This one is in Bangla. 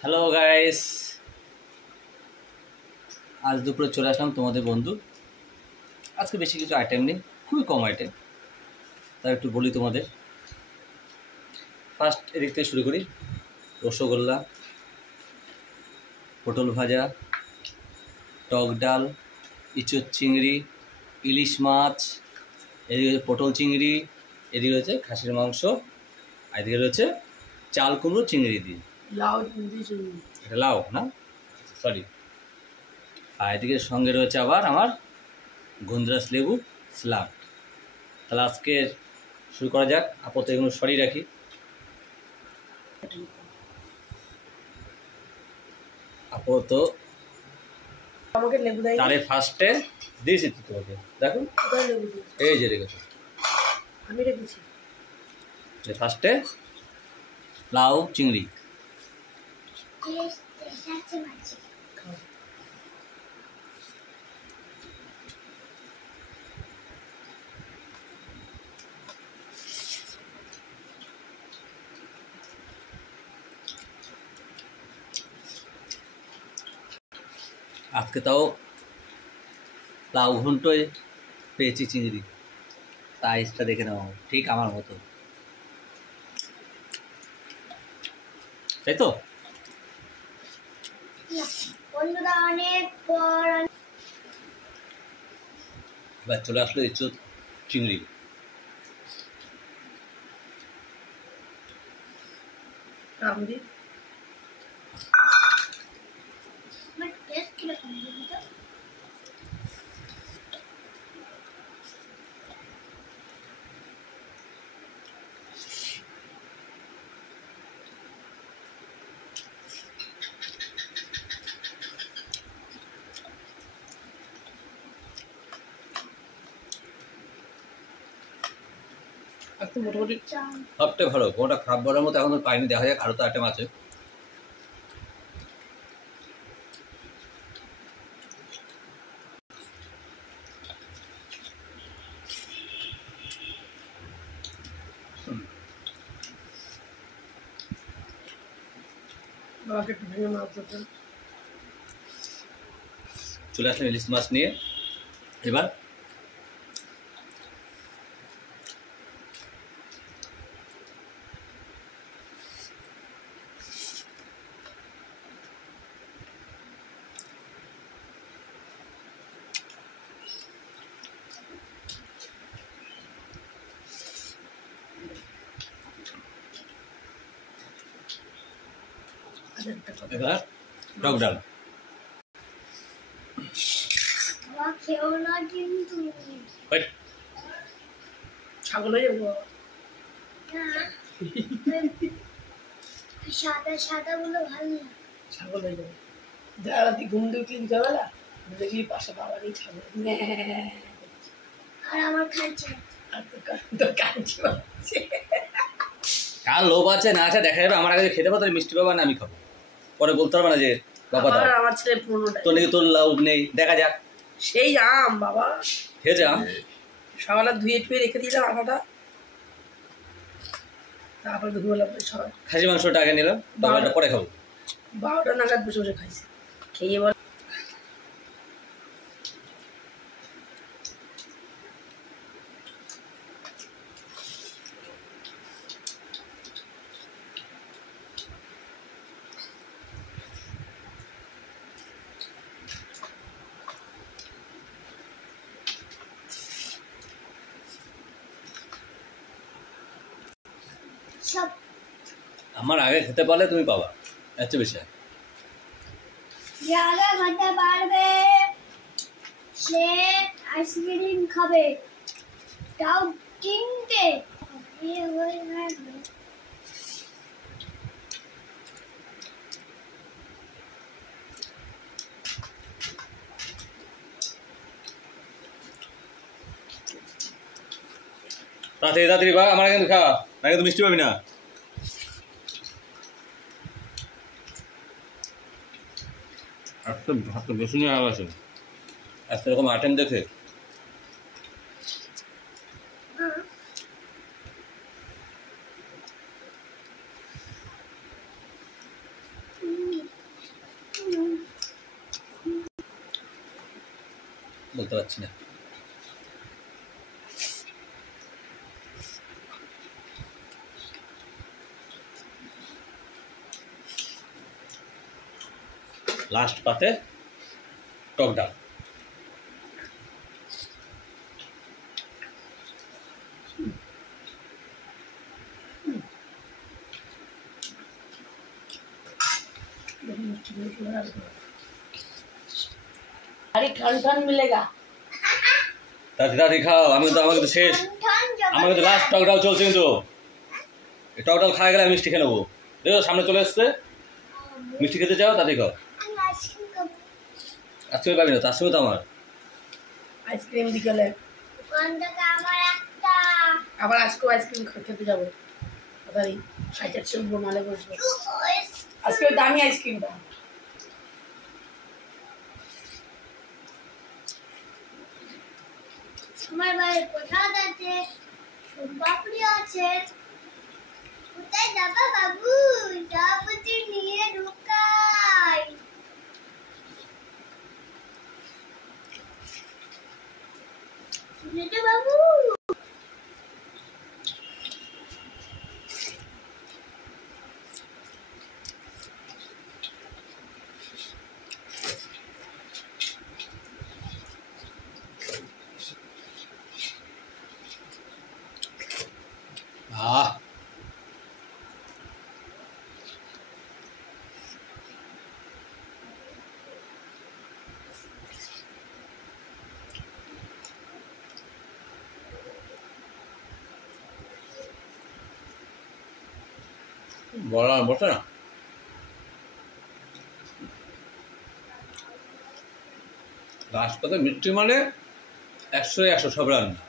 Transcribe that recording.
হ্যালো গাইস, আজ দুপুরে চলে আসলাম তোমাদের বন্ধু। আজকে বেশি কিছু আইটেম নেই, খুবই কম আইটেম, তাই একটু বলি তোমাদের। ফার্স্ট এদিক থেকে শুরু করি। রসগোল্লা, পটল ভাজা, টক ডাল, ইঁচড় চিংড়ি, ইলিশ মাছ, এদিকে হচ্ছে পটল চিংড়ি, এদিকে হচ্ছে খাসির মাংস, আর এদিকে রয়েছে চাল কুমড়ো চিংড়ি দিয়ে। লাউ এটা লাউ না, সরি। আর এদিকে সঙ্গে রয়েছে আবার আমার গন্ধরাজ লেবু স্লাড। তাহলে আজকে শুরু করা যাক। আপাতত এগুলো সরিয়ে রাখি। আপাতত আমাকে লেবু দেয়। তাহলে ফার্স্টে দিয়েছি তো তোমাকে, দেখো লেবু দিয়েছে। এই যে রেখেছো, আমি রেখেছি। ফার্স্টে লাউ চিংড়ি। আজকে তাও লাউ ঘন্টই পেয়েছি চিংড়ি, সাইজটা দেখে নাও, ঠিক আমার মতো, তাই তো? এবার চলে আসলো ইঁচড় চিংড়ি। একটু মোটামুটি সবটাই ভালো, কোনটা খারাপ বলার মতো এখন তো পাইনি, দেখা যাক, আরও তো আইটেম আছে। বাবাকে একটু ভেঙে মাছ দিতেন। চলে আসলাম ইলিশ মাছ নিয়ে। এবার এবার টক ডাল। ছাগল হয়ে যাবো। সাদা সাদা গুলো ভালো না। ছাগল হয়ে যাবে। যারা রাতে ঘুম দিয়ে উঠলে বিকালবেলা দেখবি পাশে বাবারই ছাগল। আর আমার খাচ্ছে আর তো কাঁদছি বাচ্চা। কার লোভ আছে না আছে দেখা যাবে। আমার আগে খেতে পারো মিষ্টি বাবা না আমি খাবো, পরে বলতে পারবে না যে বাবা দাও। আমার ছেলে 15টা। তোর নাকি তোর লাভ নেই, দেখা যাক। সেই আম বাবা, খেয়ে যা। সকালে ধুয়ে টুয়ে রেখে দিলাম আটাটা, তারপরে দুপুরবেলা সবাই খাসি মাংসটা আগে নিলাম, বাবাটা পরে খাবো। 12টা নাগাদ বসে বসে খাইছে। খেয়ে বল সব আমার আগে খেতে পারলে তুমি পাবা, এত বেশি। যারা খেতে পারবে সে আইসক্রিম খাবে, তাও কিনতে তাড়াতাড়ি তাড়াতাড়ি বা আমার কিন্তু খা, না কিন্তু মিষ্টি পাবি না। একটা ভাতটা বেশি নিয়ে আসে, এত রকম আইটেম দেখে বলতে পারছি না। লাস্ট পাতে টক ডাল। अरे ठन ठन मिलेगा। তাড়াতাড়ি খাও, আমাকে তো শেষ, আমাকে তো লাস্ট টক ডাল চলছে, কিন্তু এই টক ডাল খাওয়া গেলে আমি মিষ্টি খেয়ে নেবো। দেখো সামনে চলে এসছে, মিষ্টি খেতে চাও তাড়াতাড়ি খাও। আজকে পাবি না, তার সঙ্গে তো আমার आइसक्रीम বিকেলে ওখান থেকে আমার একটা আবার আজকে আইসক্রিম খেতে যাবো। তাড়াতাড়ি সাইকেল চলবো, মালে বসবো। আজকে ওই দামি আইসক্রিমটা। আমার বাড়ির প্রসাদ আছে, সোনপাপড়ি আছে। কোথায় যাবা বাবু? সবজি নিয়ে ঢুকাই। শুনেছো বাবু? আহ বলার বসে না। লাস্ট পাতে মিষ্টি মানে 100-100 সব রান্না।